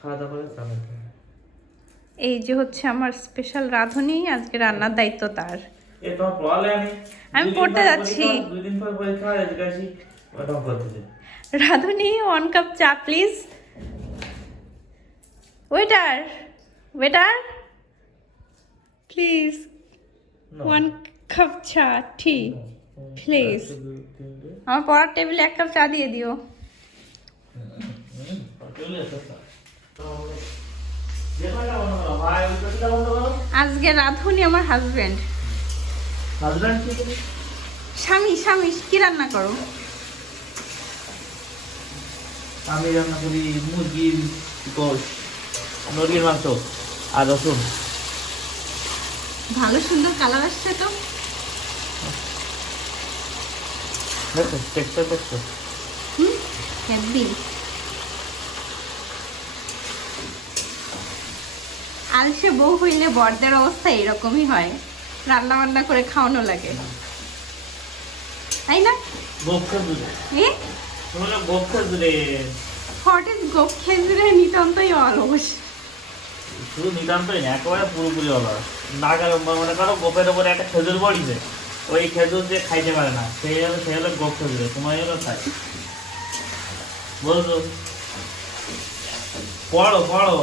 খাওয়া দাওয়া করে তারপর এই যে হচ্ছে আমার স্পেশাল রাঁধুনি, আজকে রান্নার দায়িত্ব তার। এ তোমার পড়ালে আমি পড়তে যাচ্ছি। 2 দিন পর পরীক্ষা আজকে আসি ওটা করতেছে। রাঁধুনি 1 কাপ চা please. Waiter waiter please 1 cup চা টি প্লিজ। আমার পড়ার টেবিলে 1 কাপ চা দিয়ে দিও। আজকে রাঁধুনি আমার হাজবেন্ড। স্বামী স্বামী কি রান্না করো? আমি রান্না করি মুরগির গোশ, মুরগির মাংস আর রসুন। ভালো সুন্দর কালার আসছে তো। দেখো টেক্সচার দেখো। হেভি। আলসে বউ হইলে বড়দের অবস্থা এরকমই হয়, রান্না বান্না করে খাওয়ানো লাগে, তাই না? গোপ খেজুরে এ তোমরা গোপ খেজুরে হোয়াট ইজ গোপ খেজুরে নিতান্তই অলস। শুধু নিতান্তই না, একেবারে পুরোপুরি অলস। না গেল মনে করো গোপের ওপরে একটা খেজুর পড়িছে, ওই খেজুর যে খাইতে পারে না, সে হলো গোপ খেজুরে, তোমার হলো খাই বলছো। পড়ো পড়ো।